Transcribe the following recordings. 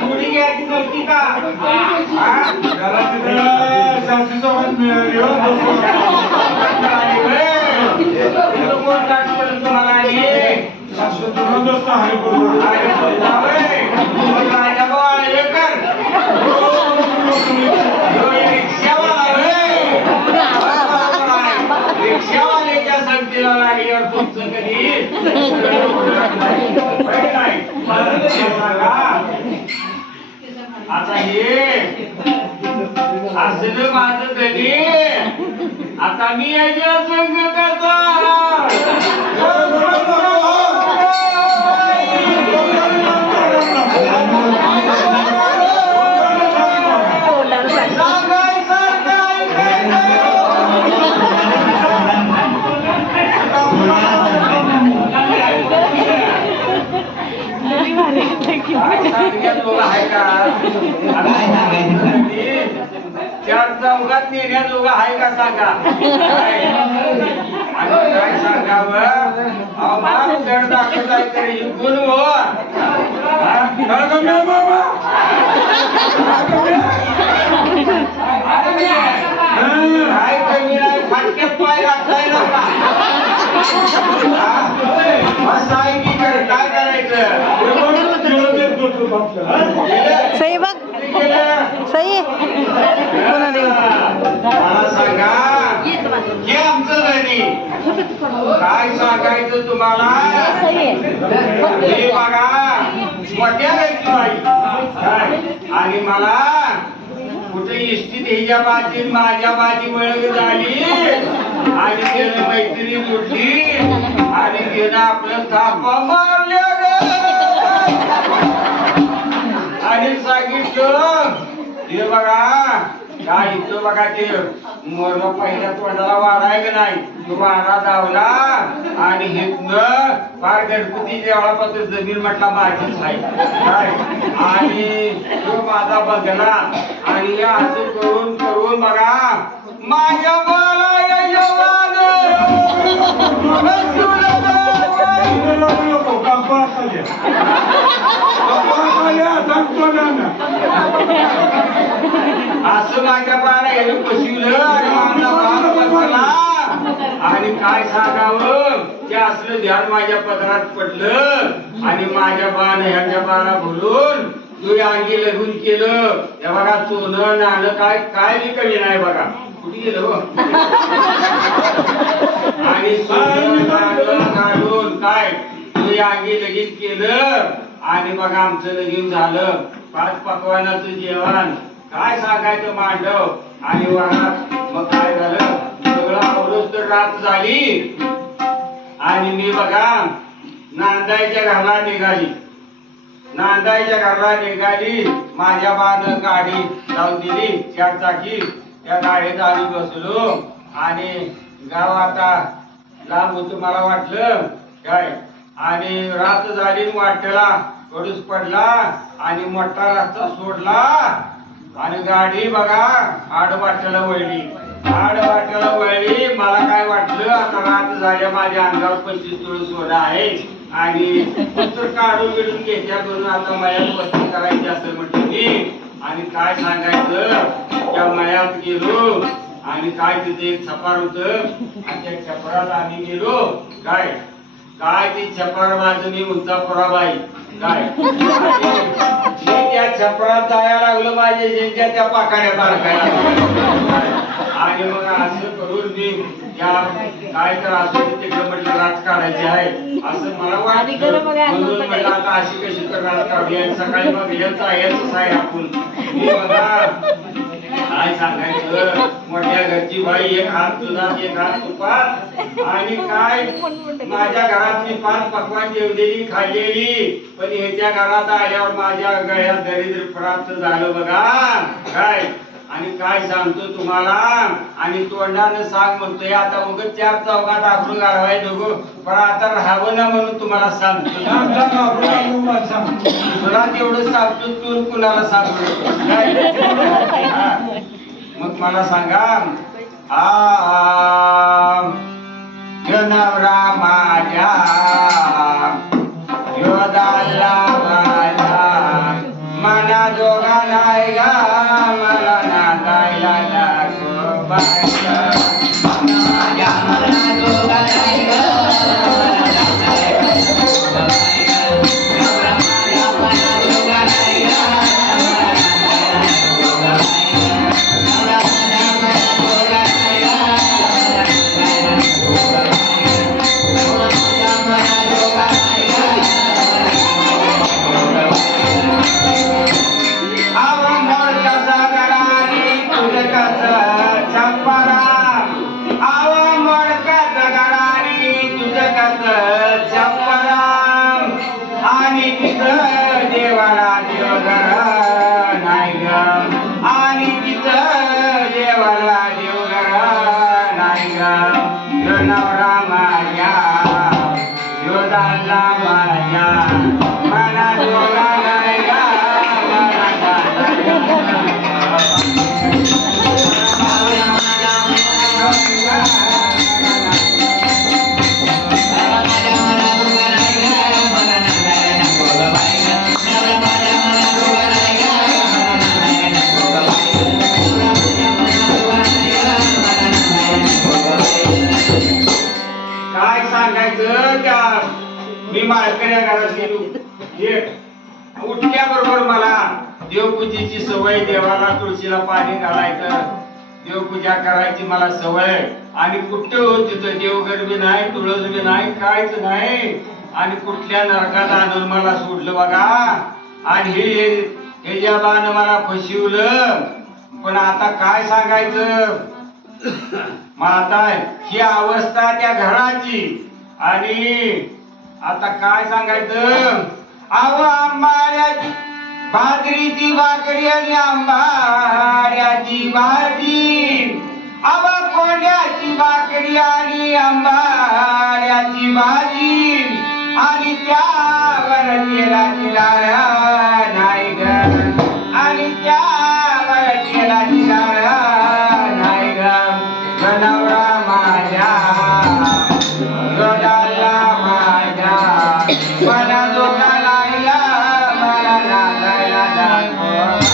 थोडी घ्यायची नव्हती का रिक्षावाल्याच्या संगतीला लागल्यावर तुमचं कधी आता हे असलं माझं कधी आता मी याच्या संग करता चार चौघात नेण्याजोगा आहे का सांगा काय सांगावं चढ दाखवत आहे तरी कोण हो काय कमी नाही फाटक्यात पाय घातलाय नव्हता असं आहे की काय करायचं सही बघ सही मला सांगा हे आमचं गणी काय सांगायचं तुम्हाला हे बघा मोठ्या घरची बाई आणि मला कुठे इष्टीत ह्याच्या बाजी माझ्या बाजी मिळत झाली आणि त्यानं मैत्री लुटली आणि त्यानं आपलं थापा मारल्या आणि सांगितलं हे बघा काय इथं बघा ते मोरला पहिल्या तोंडाला वाराय का नाही तो वारा धावला आणि हिथनं फार गणपती देवळापासून जमीन म्हटला माझीच आहे काय आणि तो माझा बघला आणि असं करून करून बघा माझ्या बाला असं माझ्या बाळा हे बसवलं आणि माझा बाळ बसला आणि काय सांगावं ते असलं ध्यान माझ्या पदरात पडलं आणि माझ्या बाळानं ह्याच्या बाळा बोलून तू अंगी लगून केलं त्या बघा सोनं नाणं काय काय बी कमी नाही बघा कुठे गेलं हो आणि सोनं नाणं घालून काय तू अंगी लगीन केलं आणि बघा आमचं लगीन झालं 5 पकवानाचं जेवण काय सांगायचं मांडव आणि वरात मग काय झालं सगळं आवडून तर रात झाली आणि मी बघा नांदायच्या घरला निघाली माझ्या बानं गाडी लावून दिली 4 चाकी त्या गाडीत आम्ही बसलो आणि गाव आता लांब होतं मला वाटलं काय आणि रात झाली वाटेला कडूस पडला आणि मोठा रस्ता सोडला आणि गाडी बघा आडवाट्याला वळली मला काय वाटलं आता रात झाल्या माझ्या अंगावर 25 तोळ सोडा आहे आणि पुत्र काढून बिडून घेत्या करून आता मळ्यात वस्ती करायची असं म्हटलं मी आणि काय सांगायचं त्या मळ्यात गेलो आणि काय तिथे एक छपार होत आणि त्या छपरात आम्ही गेलो काय काय ती छपार बाजूनी उंचा पोराबाई काय त्या छपरात जायला लागलो माझ्या जेंच्या त्या पाकाड्यात अडकायला आणि मग असं करून मी या काय तर असं तिकडे म्हटलं राज काढायचे आहे असं मला वाटलं म्हणून म्हटलं आता अशी कशी तर राज काढूया सकाळी मग यायचं आहे आपण काय सांगायचं मोठ्या घरची बाई एक हात दुधात एक हात तुपात आणि काय माझ्या घरात मी 5 पकवान जेवलेली खाल्लेली पण ह्याच्या घरात आल्यावर माझ्या गळ्यात दरिद्र प्राप्त झालं बघा काय आणि काय सांगतो तुम्हाला आणि तोंडानं सांग म्हणतोय आता उगत चार चौकात आपण घालवाय दोघं पण आता राहावं ना म्हणून तुम्हाला सांगतो तुला तेवढं सांगतो तू कुणाला सांगतो मग मला सांगा नवरा माझ्या योदाला माझ्या मना जोगा नाही गा मला नागायला लागो बायका माझ्या मना जोगा नाही गा उठल्याबरोबर मला देवपूजेची सवय देवाला तुळशीला पाणी घालायचं देवपूजा करायची मला सवय आणि कुठे होत तिथं देवघर बी नाही तुळस बी नाही कायच नाही आणि कुठल्या नरकात आणून मला सोडलं बघा आणि हे या बाण मला फसवलं पण आता काय सांगायचं मग आता ही अवस्था त्या घराची आणि आता काय सांगायचं आंबाड्याची बाजरीची भाकरी आणि आंबाड्याची भाजी कोंड्याची भाकरी आणि आंबाड्याची भाजी आणि त्यावर तेलाची डाळ नाही ग आणि त्यावर तेलाची डाळ नाही ग नवरा माझ्या योदाला माझ्या मला जोगा लागला मला लागायला लागो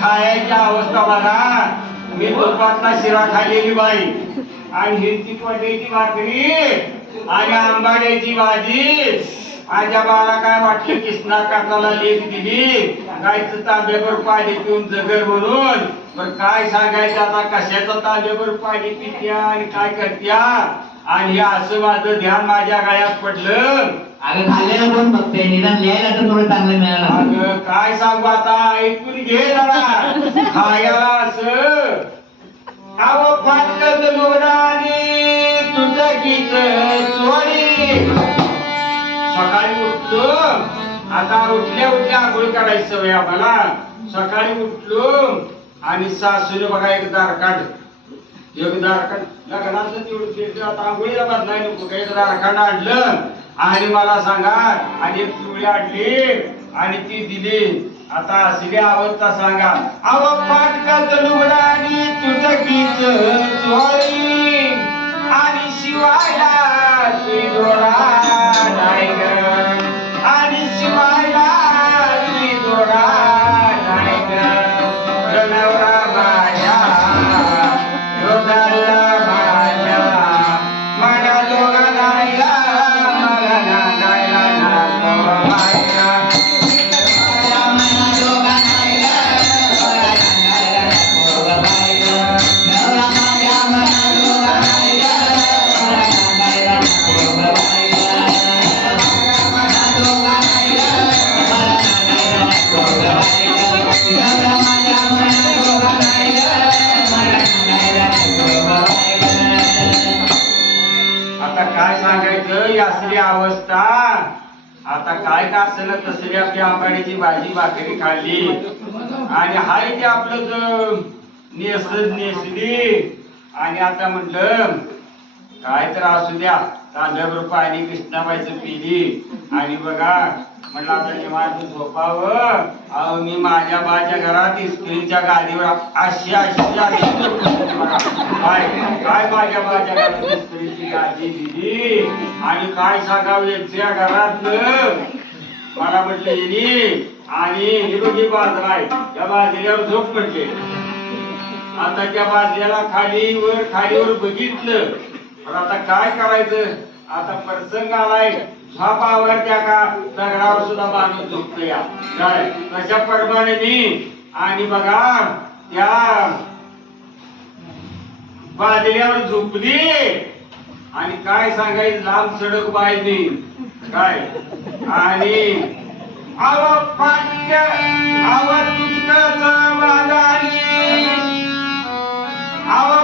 खायची अवस्था बघा मी तुपातला शिरा खाल्लेली बाई आणि हिरची कोंड्याची भाकरी आणि आंबाड्याची भाजी माझ्या बाळाला काय वाटलं कृष्णा काकाला लेख दिली गायचं तांब्यावर पाणी पिऊन जगर म्हणून पण काय सांगायचं आता कशाचं तांब्यावर पाणी पित्या आणि काय करत्या आणि हे असं माझं ध्यान माझ्या गळ्यात पडलं अगं खाल्लेलं कोण बघते निदान लिहायला तर थोडं चांगलं मिळालं अगं काय सांगू आता ऐकून घे जरा खायला असं अव फाटलं लोडाने तुझं गीत चोरी सकाळी उठलो आता उठल्या आंघोळ करायची सवय आम्हाला सकाळी उठलो आणि सासूने बघा एक दार काढ लग्नाचं तेवढं आता आंघोळीला बदलाय नको काही दार काढ आणलं आणि मला सांगा आणि एक चुळी आणली आणि ती दिली आता असली अवस्था सांगा अव फाटकाच लुगडा आणि तुझं गीत चोरी आणि शिवायला दोरा नाही ग आणि शिवायला दोरा नाही ग नवरा माझ्या योदाला माझ्या मना जोगा नाही ग मला नागायला लागो बायका मना जोगा नाही ग मला नागायला ही असली अवस्था. आता काय का असेल तसली आपली आंबाडीची भाजी भाकरी खाल्ली आणि हाय ते आपलं नेसली आणि आता म्हटलं काय तर असू द्या तांदळावर पाणी कृष्णाबाईचं पिली आणि बघा म्हटलं आता निवांत झोपावं. अहो मी माझ्या बाच्या घरात इस्त्रीच्या गादीवर अशी बघा काय काय माझ्या बाच्या घरात इस्त्रीची गादी दिली आणि काय सांगावं यांच्या घरातलं मला म्हटलं येणी आणि ही बघी बाजरा आहे त्या बाजऱ्यावर झोप म्हटले. आता त्या बाजऱ्याला खालीवर बघितलं पण आता काय करायचं. आता प्रसंग आलाय झोपावर त्या का दगडावर सुद्धा माणूस झोपतो या काय तशा प्रमाणे मी आणि बघा त्या बाजऱ्यावर झोपली आणि काय सांगायचं लांब सडक बायनी काय आणि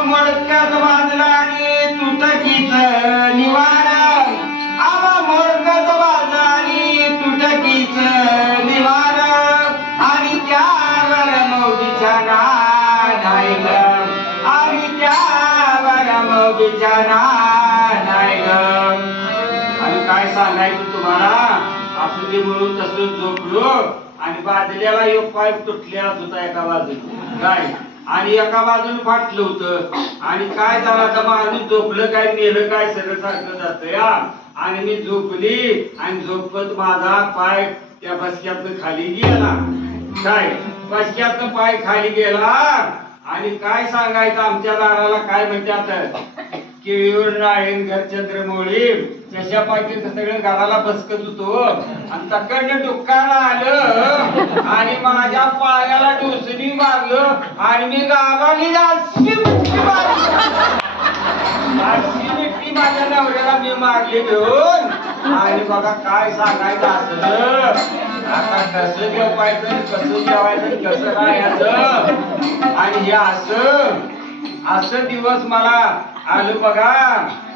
मडक्यात वाजला आणि तुटकीच निवार मोडकत वाजला आणि तुटकीच निवार आणि त्यावर मोगीच्या नाही ग आणि त्यावर मोगीच्या नाही ग. आणि काय सांगायचं तुम्हाला असू दे म्हणून तसंच झोपलो आणि बाजल्याला एक पाय तुटलेलाच होता एका बाजूला काय आणि एका बाजूला फाटलं होतं आणि काय झालं आता माणूस झोपलं काय नेलं काय सगळं सारखं जात या आणि मी झोपली आणि झोपत माझा पाय त्या बसक्यातनं खाली गेला काय बसक्यातनं पाय खाली गेला आणि काय सांगायचं आमच्या दाराला काय म्हणतात केळीवर नाळीन घर चंद्रमौळी तशापाकी सगळं घराला बसकत होतो आणि तकडनं डुक्काला आलं आणि माझ्या पायाला डोसणी मारलं आणि मी गावाली माझ्या नवऱ्याला मी मारली घेऊन आणि बघा काय सांगायचं असं आता कसं जेवायचं कसं जेवायचं कसं राहायचं आणि हे असं दिवस मला आलं बघा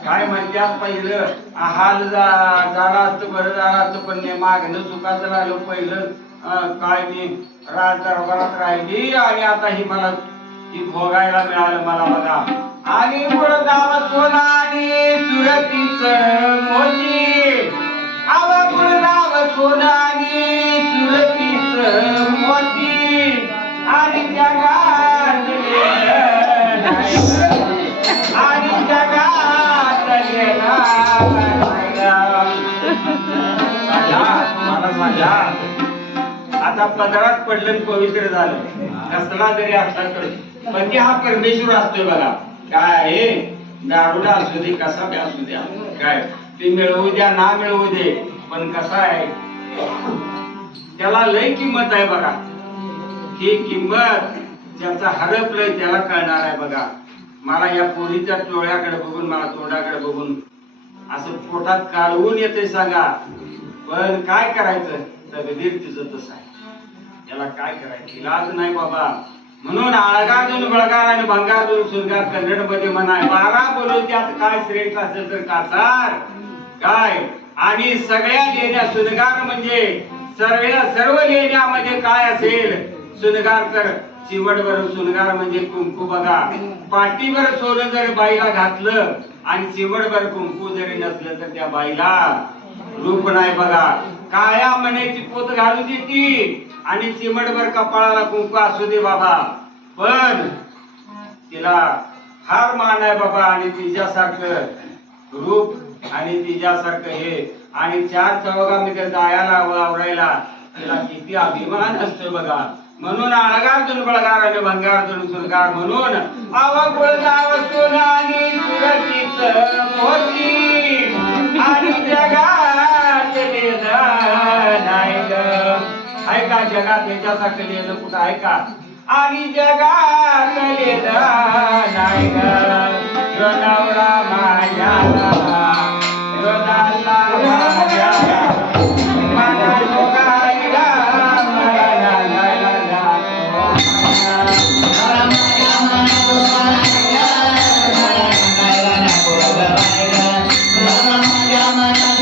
काय म्हणतात पहिलं हाल झाला असतं बरं झालं असतं पण मागणं चुकाचं राहिलं पहिलं काय मी राज दरबारात राहिली आणि आता ही मला ती भोगायला मिळालं मला बघा. आणि गुळदाव सोना आणि सुरतीच मोती गुळदाव सोना आणि सुरतीच मोती आणि जगात आणि जगात माझ्या आता पदरात पडलं पवित्र झालं कसला जरी असला तर पण ते हा परमेश्वर असतोय बघा काय आहे दारूला असू दे कसा बी असू द्या काय ते मिळवू द्या ना मिळवू दे पण कसा आहे त्याला लय किंमत आहे बघा. ही किंमत ज्याचा हरपलंय त्याला कळणार आहे बघा. मला या पोरीच्या डोळ्याकडे बघून मला तोंडाकडे बघून असं पोटात काढवून येते सांगा पण काय करायचं तकदीर तिचं तसं आहे याला काय करायचं इलाज नाही बाबा. म्हणून आळगादून बळगार आणि भंगादून सुरगार कन्नड मध्ये म्हणाय 12 बोलून त्यात काय श्रेष्ठ असेल तर कासार काय आणि सगळ्या लेण्या सुनगार म्हणजे सर्व लेण्यामध्ये काय असेल सुनगार तर चिवटभर सुनगार म्हणजे कुंकू बघा. पाठीवर सोनं जर बाईला घातलं आणि चिवटभर कुंकू जरी नसलं तर त्या बाईला रूप नाही बघा. काळ्या मण्याची पोत घालू देती आणि चिमटभर कपाळाला कुंकू असू दे बाबा पण तिला फार मान आहे बाबा आणि तिच्यासारखं रूप आणि तिच्यासारखं हे आणि 4 चौघामध्ये जायला आवरायला तिला किती अभिमान असतो बघा. म्हणून आळगार बळगार आणि भंगार सुरगार म्हणून आवगुळदाव सोना आणि सुरतीच मोती आणि जगात नाही आहे का जगात त्याच्यासारखं लिहिलं कुठं आहे का आणि जगात नाही ग नवरा माझ्या Mama,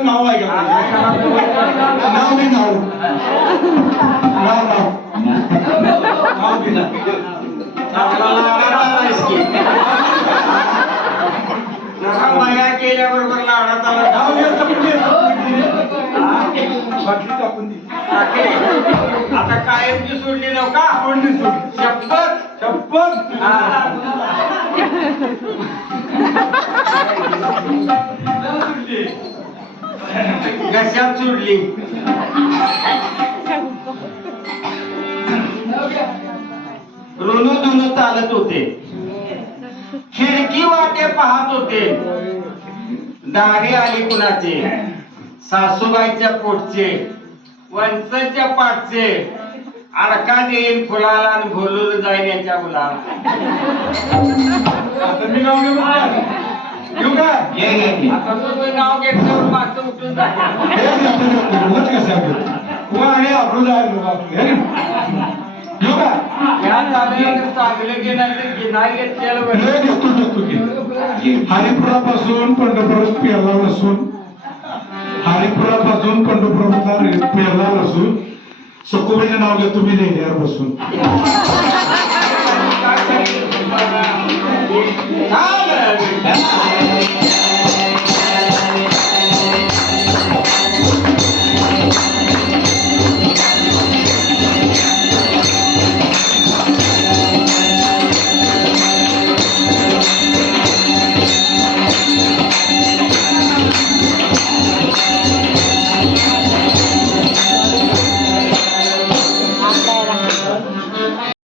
पहिलं नाव आहे का नाव दे नाव नाव नाव दे ना माया केल्याबरोबर लावण्यात आला नाव घ्यायचं म्हणजे बाटली टाकून दे आता कायमची सोडली नव का कोणती सोड शपथ शपथ घशात सोडली ऋणू धुणू चालत होते खिडकी वाटे पाहत होते दाढी आली कुणाचे सासूबाईच्या पोटचे वंचच्या पाठचे अडका देईन फुलाला आणि भोलूर जाईन याच्या मुलाला आता मी नाव घेऊ का घेऊ का ये घे घे. आता तो नाव घेतल्यावर मागचं उठून जाते हे घेतो कसं आहे आणि आपण जायला घेऊ का या चांगलं घेणार नाही घेतलेलं बरं. लय घेतो घे हरिपुरापासून पंढरपुरात पेरला लसूण हरिपुरापासून पंढरपुरात पेरला लसूण सकोबाईचं नाव घेतो मी लेण्यावर बसून